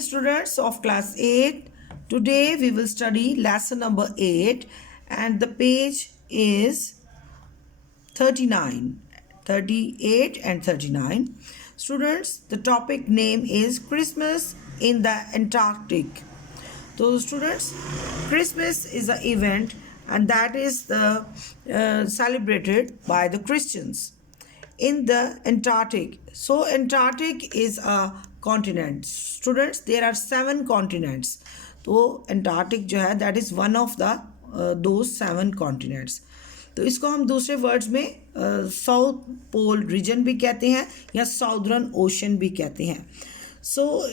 Dear students of class 8, today we will study lesson number 8 and the page is 39, 38 and 39. Students, the topic name is Christmas in the Antarctic. So students, Christmas is an event and that is celebrated by the Christians in the Antarctic. So Antarctic is a continent. Students, there are 7 continents. तो Antarctic जो है that is one of the those 7 continents. तो इसको हम दूसरे words में south pole reason भी कहते हैं या साउदर्न ओशन भी कहते हैं. So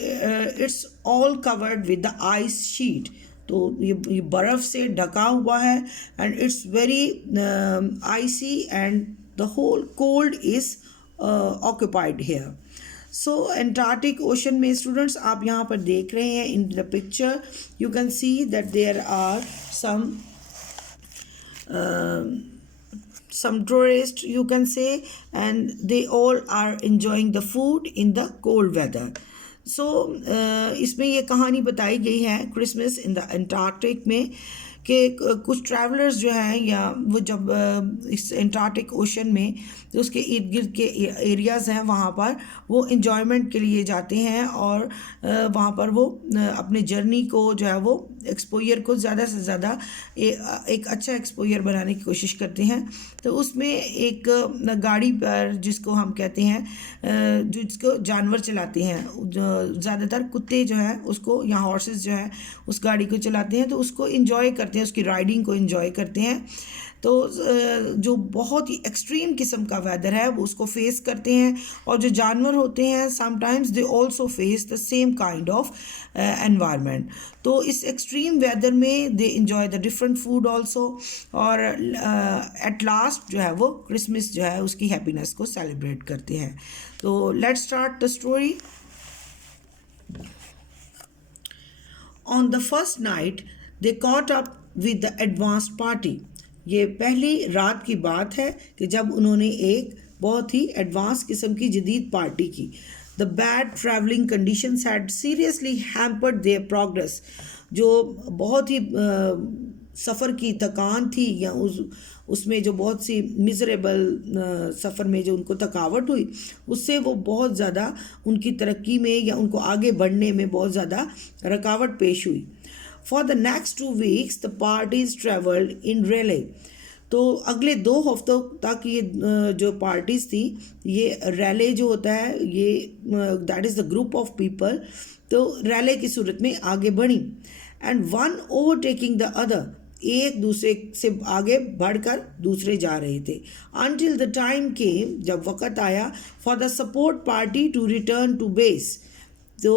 it's all covered with the ice sheet. तो ये बर्फ़ से ढका हुआ है and it's very icy and the whole cold is occupied here. So Antarctic Ocean में students आप यहाँ पर देख रहे हैं in the picture you can see that there are some tourists you can say and they all are enjoying the food in the cold weather. So इसमें ये कहानी बताई गई है Christmas in the Antarctic में कि कुछ ट्रैवलर्स जो हैं या वो जब इस एंटार्क्टिक ओशन में जो उसके इर्द गिर्द के एरियाज़ हैं वहाँ पर वो इन्जॉयमेंट के लिए जाते हैं और वहाँ पर वो अपने जर्नी को जो है वो एक्सपोजर को ज़्यादा से ज़्यादा एक अच्छा एक्सपोजर बनाने की कोशिश करते हैं. तो उसमें एक गाड़ी पर जिसको हम कहते हैं जिसको जानवर चलाते हैं ज़्यादातर कुत्ते जो हैं उसको या हॉर्सेस जो हैं उस गाड़ी को चलाते हैं तो उसको इन्जॉय करते हैं, उसकी राइडिंग को इन्जॉय करते हैं. तो जो बहुत ही एक्सट्रीम किस्म का वेदर है वो उसको फेस करते हैं और जो जानवर होते हैं sometimes they also face the same kind of environment. तो इस एक्सट्रीम वेदर में they enjoy the different food also और एट लास्ट जो है वो क्रिसमस जो है उसकी हैप्पीनेस को सेलिब्रेट करते हैं. तो let's start the story. On the first night they caught up with the advanced party. ये पहली रात की बात है कि जब उन्होंने एक बहुत ही एडवांस किस्म की जदीद पार्टी की. The bad travelling conditions had seriously hampered there progress. जो बहुत ही सफ़र की थकान थी या उसमें जो बहुत सी मिजरेबल सफ़र में जो उनको थकावट हुई उससे वो बहुत ज़्यादा उनकी तरक्की में या उनको आगे बढ़ने में बहुत ज़्यादा रुकावट पेश हुई. For the next 2 weeks, the parties traveled in relay. तो अगले 2 हफ्तों तक ये जो पार्टीज़ थी ये रैले जो होता है ये that is the group of people. तो रैले की सूरत में आगे बढ़ी and one overtaking the other. एक दूसरे से आगे बढ़कर दूसरे जा रहे थे. Until the time came, जब वक़्त आया for the support party to return to base. तो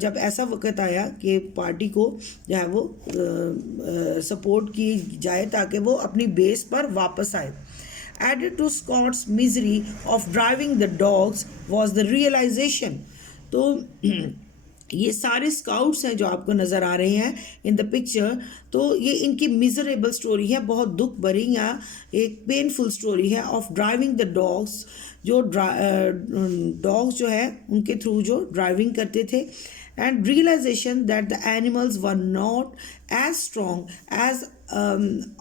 जब ऐसा वक्त आया कि पार्टी को जो है वो सपोर्ट की जाए ताकि वो अपनी बेस पर वापस आए. Added to Scott's misery of driving the dogs was the realization. तो ये सारे स्काउट्स हैं जो आपको नज़र आ रहे हैं इन द पिक्चर. तो ये इनकी मिजरेबल स्टोरी है, बहुत दुख भरी या एक पेनफुल स्टोरी है ऑफ ड्राइविंग द डॉग्स. जो डॉग्स जो है उनके थ्रू जो ड्राइविंग करते थे and realization that the animals were not as strong as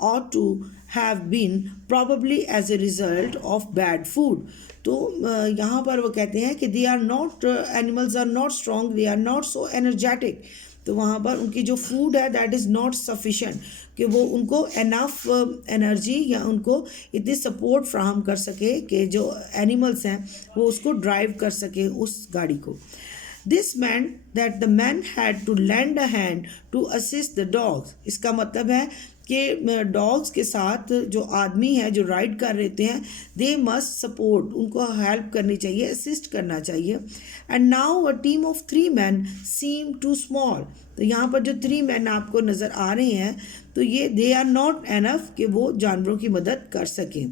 ought to have been probably as a result of bad food. तो यहाँ पर वो कहते हैं कि they are not animals are not strong, they are not so energetic. तो वहाँ पर उनकी जो फूड है दैट इज़ नॉट सफिशेंट कि वो उनको एनफ एनर्जी या उनको इतनी सपोर्ट फ्राहम कर सके कि जो एनिमल्स हैं वो उसको ड्राइव कर सके उस गाड़ी को. This meant that the men had to lend a hand to assist the dogs. इसका मतलब है कि डॉग्स के साथ जो आदमी है जो राइड कर रहे हैं दे मस्ट सपोर्ट, उनको हेल्प करनी चाहिए, असिस्ट करना चाहिए. And now a team of 3 men seem too small. तो यहाँ पर जो 3 men आपको नज़र आ रहे हैं तो ये दे आर नॉट एनफ कि वो जानवरों की मदद कर सकें.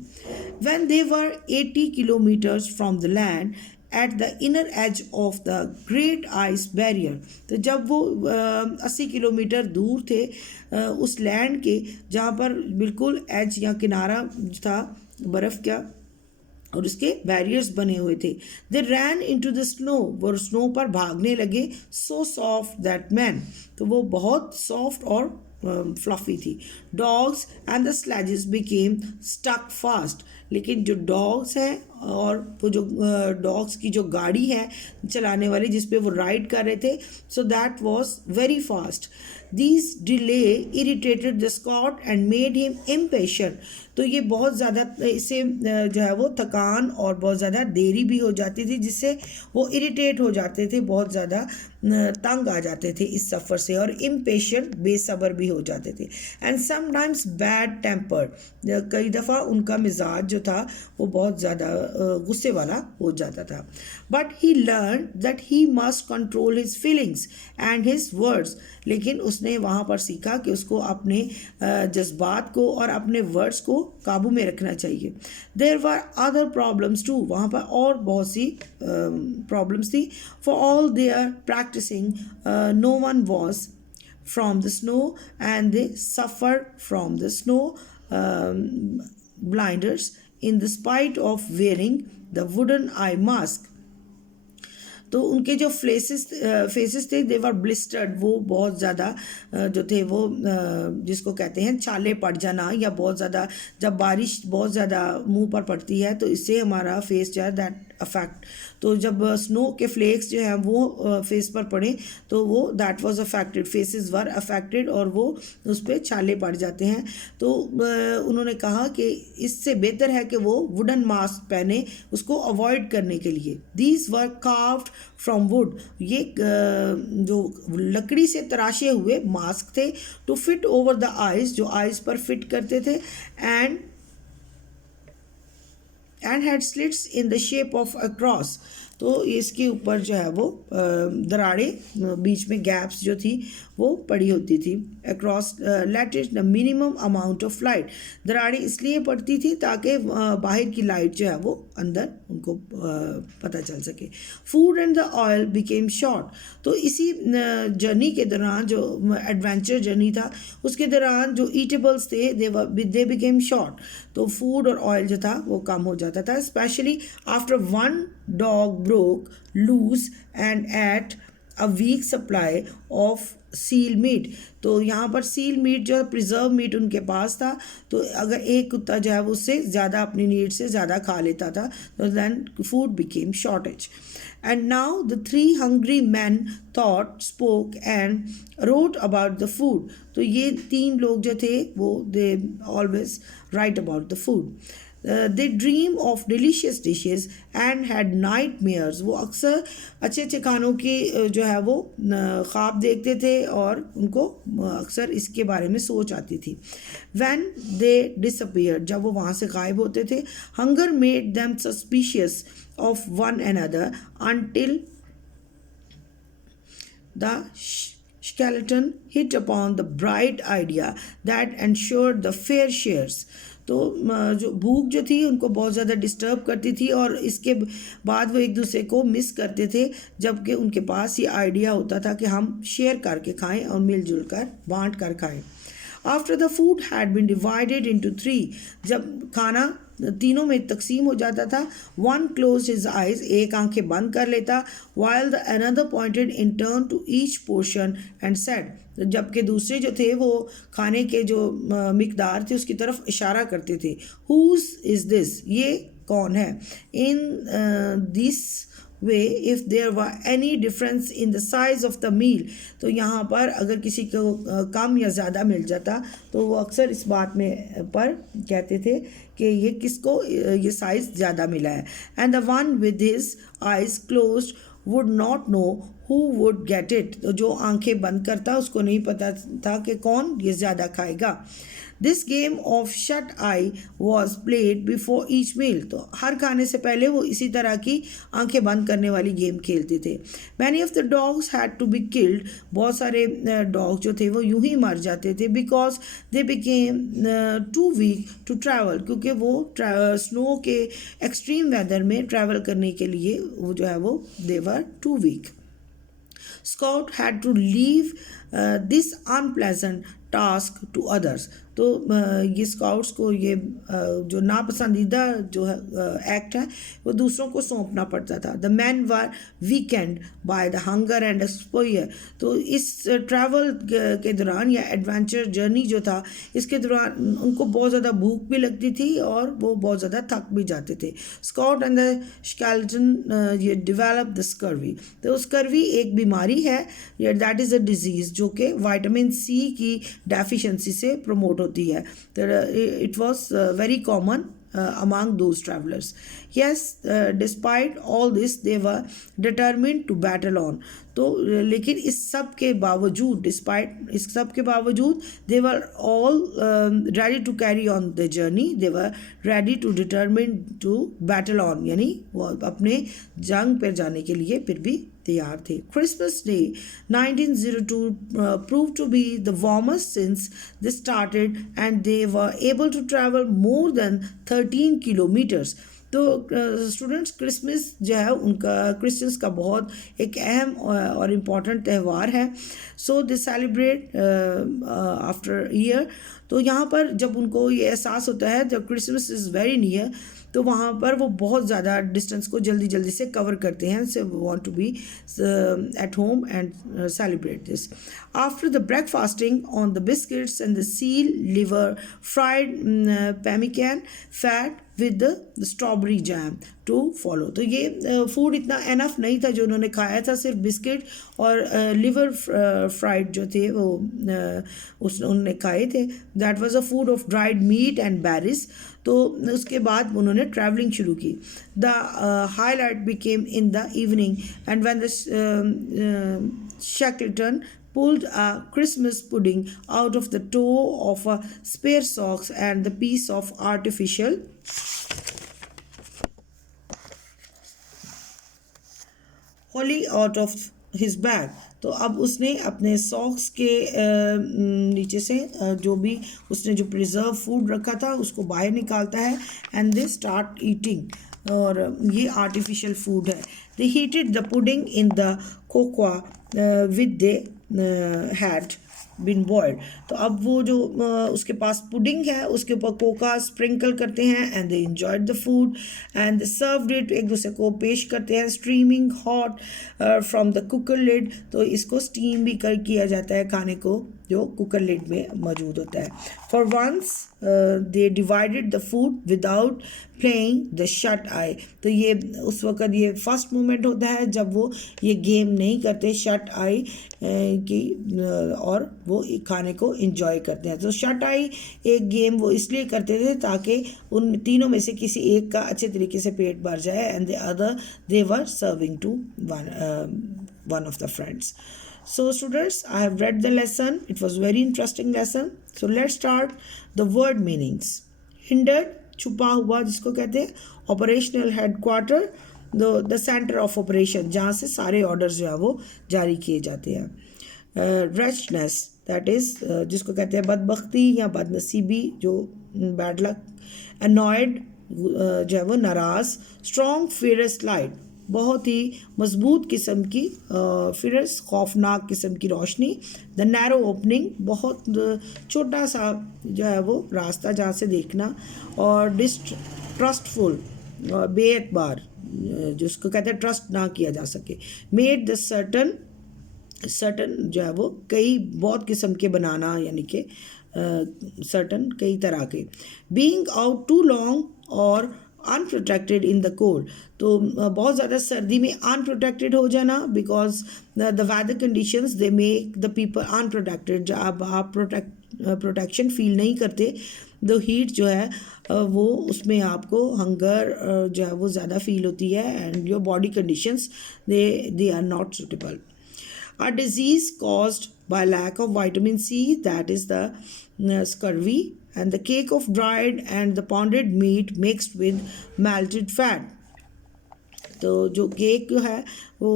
When they were 80 kilometers from the land at the inner edge of the great ice barrier. तो जब वो 80 किलोमीटर दूर थे उस लैंड के जहाँ पर बिल्कुल एज या किनारा था बर्फ़ क्या और उसके बैरियर्स बने हुए थे। दे रैन इन टू द स्नो, वो स्नो पर भागने लगे। सो सॉफ्ट दैट मैन, तो वो बहुत सॉफ्ट और फ्लफी थी। Dogs and the sledges became stuck fast, लेकिन जो डॉग्स हैं और वो जो डॉग्स की जो गाड़ी है चलाने वाली जिस पे वो राइड कर रहे थे, so that was very fast. This delay irritated the Scott and made him impatient, तो ये बहुत ज़्यादा इससे जो है वो थकान और बहुत ज़्यादा देरी भी हो जाती थी, जिससे वो इरिटेट हो जाते थे, बहुत ज़्यादा तंग आ जाते थे इस सफ़र से, और इम्पेशेंट बेसब्र भी हो जाते थे। एंड समटाइम्स बैड टेम्पर, कई दफ़ा उनका मिजाज जो था वो बहुत ज़्यादा गुस्से वाला हो जाता था। But he learn that he must control his feelings and his words, लेकिन उसने वहाँ पर सीखा कि उसको अपने जज्बात को और अपने वर्ड्स को काबू में रखना चाहिए। There were other problems too, वहाँ पर और बहुत सी प्रॉब्लम्स थी। For all they are practicing no one was from the snow and they suffered from the snow blinders in the spite of wearing the wooden eye mask. तो उनके जो faces थे दे वर ब्लिस्टर्ड, वो बहुत ज़्यादा जो थे वो जिसको कहते हैं छाले पड़ जाना, या बहुत ज़्यादा जब बारिश बहुत ज़्यादा मुंह पर पड़ती है तो इससे हमारा फेस जो है दैट अफेक्ट, तो जब स्नो के फ्लेक्स जो हैं वो फेस पर पड़े तो वो that was affected, faces were affected, और वो उस पर छाले पड़ जाते हैं। तो उन्होंने कहा कि इससे बेहतर है कि वो वुडन मास्क पहने उसको अवॉइड करने के लिए। These were carved from wood, ये जो लकड़ी से तराशे हुए मास्क थे, to fit over the eyes, जो आइज पर फिट करते थे, and had slits in the shape of a cross, तो इसके ऊपर जो है वो दरारें, बीच में गैप्स जो थी वो पड़ी होती थी। Across let it the minimum amount of light, दरारें इसलिए पड़ती थी ताकि बाहर की लाइट जो है वो अंदर उनको पता चल सके। Food and the oil became short, तो इसी जर्नी के दौरान जो एडवेंचर जर्नी था उसके दौरान जो ईटेबल्स थे दे बिकेम शॉर्ट, तो फूड और ऑयल जो था वो कम हो जाता था। Specially after one dog broke loose and ate a weak supply of seal meat, तो यहाँ पर सील मीट जो प्रिजर्व मीट उनके पास था, तो अगर एक कुत्ता जो है वो उससे ज़्यादा अपनी नीड से ज़्यादा खा लेता था, तो then food became shortage. And now the three hungry man thought, spoke and wrote about the food, तो ये तीन लोग जो थे वो they always write about the food. They dream of delicious dishes and had nightmares, वो अक्सर अच्छे अच्छे खानों की जो है वो ख्वाब देखते थे और उनको अक्सर इसके बारे में सोच आती थी। व्हेन दे डिसअपीयर, जब वो वहाँ से गायब होते थे, hunger made them suspicious of one another until the skeleton hit upon the bright idea that ensured the fair shares, तो जो भूख जो थी उनको बहुत ज़्यादा डिस्टर्ब करती थी और इसके बाद वो एक दूसरे को मिस करते थे, जबकि उनके पास ये आइडिया होता था कि हम शेयर करके खाएं और मिलजुल कर बांट कर खाएं। After the food had been divided into three, जब खाना तीनों में तकसीम हो जाता था, वन क्लोज हिज आइज, एक आंखें बंद कर लेता, while the another pointed in turn to each portion and said, जबकि दूसरे जो थे वो खाने के जो मिकदार थे उसकी तरफ इशारा करते थे। हुज इज़ दिस, ये कौन है। In this way if there were any difference in the size of the meal, तो यहाँ पर अगर किसी को कम या ज़्यादा मिल जाता तो वो अक्सर इस बात में पर कहते थे कि ये किसको ये साइज़ ज़्यादा मिला है। And the one with his eyes closed would not know who would get it, तो जो आंखें बंद करता उसको नहीं पता था कि कौन ये ज़्यादा खाएगा। This game of shut eye was played before each meal, तो हर खाने से पहले वो इसी तरह की आंखें बंद करने वाली गेम खेलते थे। Many of the dogs had to be killed, बहुत सारे डॉग जो थे वो यूं ही मर जाते थे, because they became too weak to travel, क्योंकि वो स्नो के एक्सट्रीम वेदर में ट्रैवल करने के लिए वो जो है वो they were too weak. Scott had to leave this unpleasant task to others. तो ये स्काउट्स को ये जो नापसंदीदा जो है एक्ट है वो दूसरों को सौंपना पड़ता था। The man were weekend by the hunger and exposure. तो इस ट्रैवल के दौरान या एडवेंचर जर्नी जो था इसके दौरान उनको बहुत ज़्यादा भूख भी लगती थी और वो बहुत ज़्यादा थक भी जाते थे। स्काउट एंड द स्केलेटन ये डेवलप द स्कर्वी। तो स्कर्वी एक बीमारी है, दैट इज़ अ डिजीज़ जो कि विटामिन सी की डेफिशिएंसी से प्रमोट होती है। तो it was very common among those travelers. Yes, despite all this, they were determined to battle on. तो लेकिन इस सब के बावजूद, डिस्पाइट इस सब के बावजूद, they were all ready to carry on the journey. They were ready to determine to battle on, यानी वो अपने जंग पर जाने के लिए फिर भी तैयार थे। Christmas day 1902 proved to be the warmest since they started and they were able to travel more than 13 kilometers. तो स्टूडेंट्स क्रिसमस जो है उनका क्रिश्चियंस का बहुत एक अहम और इम्पॉर्टेंट त्यौहार है। सो दे सेलिब्रेट आफ्टर ईयर। तो यहाँ पर जब उनको ये एहसास होता है जब क्रिसमस इज़ वेरी नियर तो वहाँ पर वो बहुत ज़्यादा डिस्टेंस को जल्दी जल्दी से कवर करते हैं। So want to be at home and celebrate this. After the breakfasting on the biscuits and the seal liver fried pemmican fat with the strawberry jam to follow. तो ये फूड इतना enough नहीं था जो उन्होंने खाया था, सिर्फ बिस्किट और लिवर फ्राइड जो थे वो उन्होंने खाए थे। That was a food of dried meat and berries. तो उसके बाद उन्होंने ट्रैवलिंग शुरू की। The highlight became in the evening and when the Shackleton pulled a Christmas pudding out of the toe of a spare socks and the piece of artificial holly out of his bag। तो अब उसने अपने socks के नीचे से जो भी उसने जो प्रिजर्व फूड रखा था उसको बाहर निकालता है एंड दे स्टार्ट ईटिंग। और ये आर्टिफिशियल फूड है। They heated the pudding in the cocoa with they had been boiled. तो अब वो जो उसके पास पुडिंग है उसके ऊपर कोका स्प्रिंकल करते हैं and they enjoyed the food and they served it, एक दूसरे को पेश करते हैं streaming hot from the cooker lid. तो इसको स्टीम भी किया जाता है खाने को जो कुकर लिड में मौजूद होता है। For once they divided the food without playing the shut eye. तो ये उस वक़्त ये फर्स्ट मोमेंट होता है जब वो ये गेम नहीं करते शट आई की और वो खाने को इंजॉय करते हैं। तो शट आई एक गेम वो इसलिए करते थे ताकि उन तीनों में से किसी एक का अच्छे तरीके से पेट भर जाए and the other they were serving to one of the friends. So students, I have read the lesson. It was very interesting lesson. So let's start the word meanings. Hindered, छुपा हुआ जिसको कहते हैं। Operational headquarter, the centre of operation जहाँ से सारे orders जो है वो जारी किए जाते हैं। रेचनेस दैट इज़ जिसको कहते हैं बदबख्ती या बदनसीबी जो बैड लक। अनॉयड जो है वो नाराज़। स्ट्रॉन्ग फियरस लाइट बहुत ही मजबूत किस्म की फिरस खौफनाक किस्म की रोशनी। द नैरो ओपनिंग बहुत छोटा सा जो है वो रास्ता जहाँ से देखना। और ट्रस्टफुल बेएतबार जिसको कहते हैं ट्रस्ट ना किया जा सके। मेड द सर्टन जो है वो कई बहुत किस्म के बनाना यानी कि सर्टन कई तरह के। बीइंग आउट टू लॉन्ग और अनप्रोटेक्टेड इन द कोल्ड। तो बहुत ज़्यादा सर्दी में अनप्रोटेक्टेड हो जाना because the weather conditions they make the people unprotected. जब आप प्रोटेक्शन फील नहीं करते द हीट जो है वो उसमें आपको हंगर जो है वो ज़्यादा फील होती है and your body conditions they are not suitable. A disease caused by lack of vitamin C, that is the scurvy, and the cake of dried and the pounded meat mixed with melted fat. तो जो cake जो है वो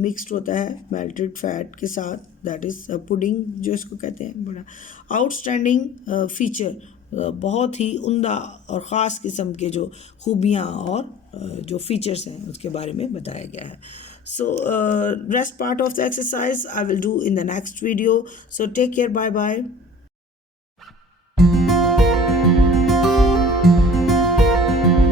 mixed होता है melted fat के साथ, that is pudding जो इसको कहते हैं। बड़ा आउटस्टैंडिंग फीचर बहुत ही उम्दा और ख़ास किस्म के जो खूबियाँ और जो फीचर्स हैं उसके बारे में बताया गया है। So rest part of the exercise I will do in the next video. So take care. Bye bye.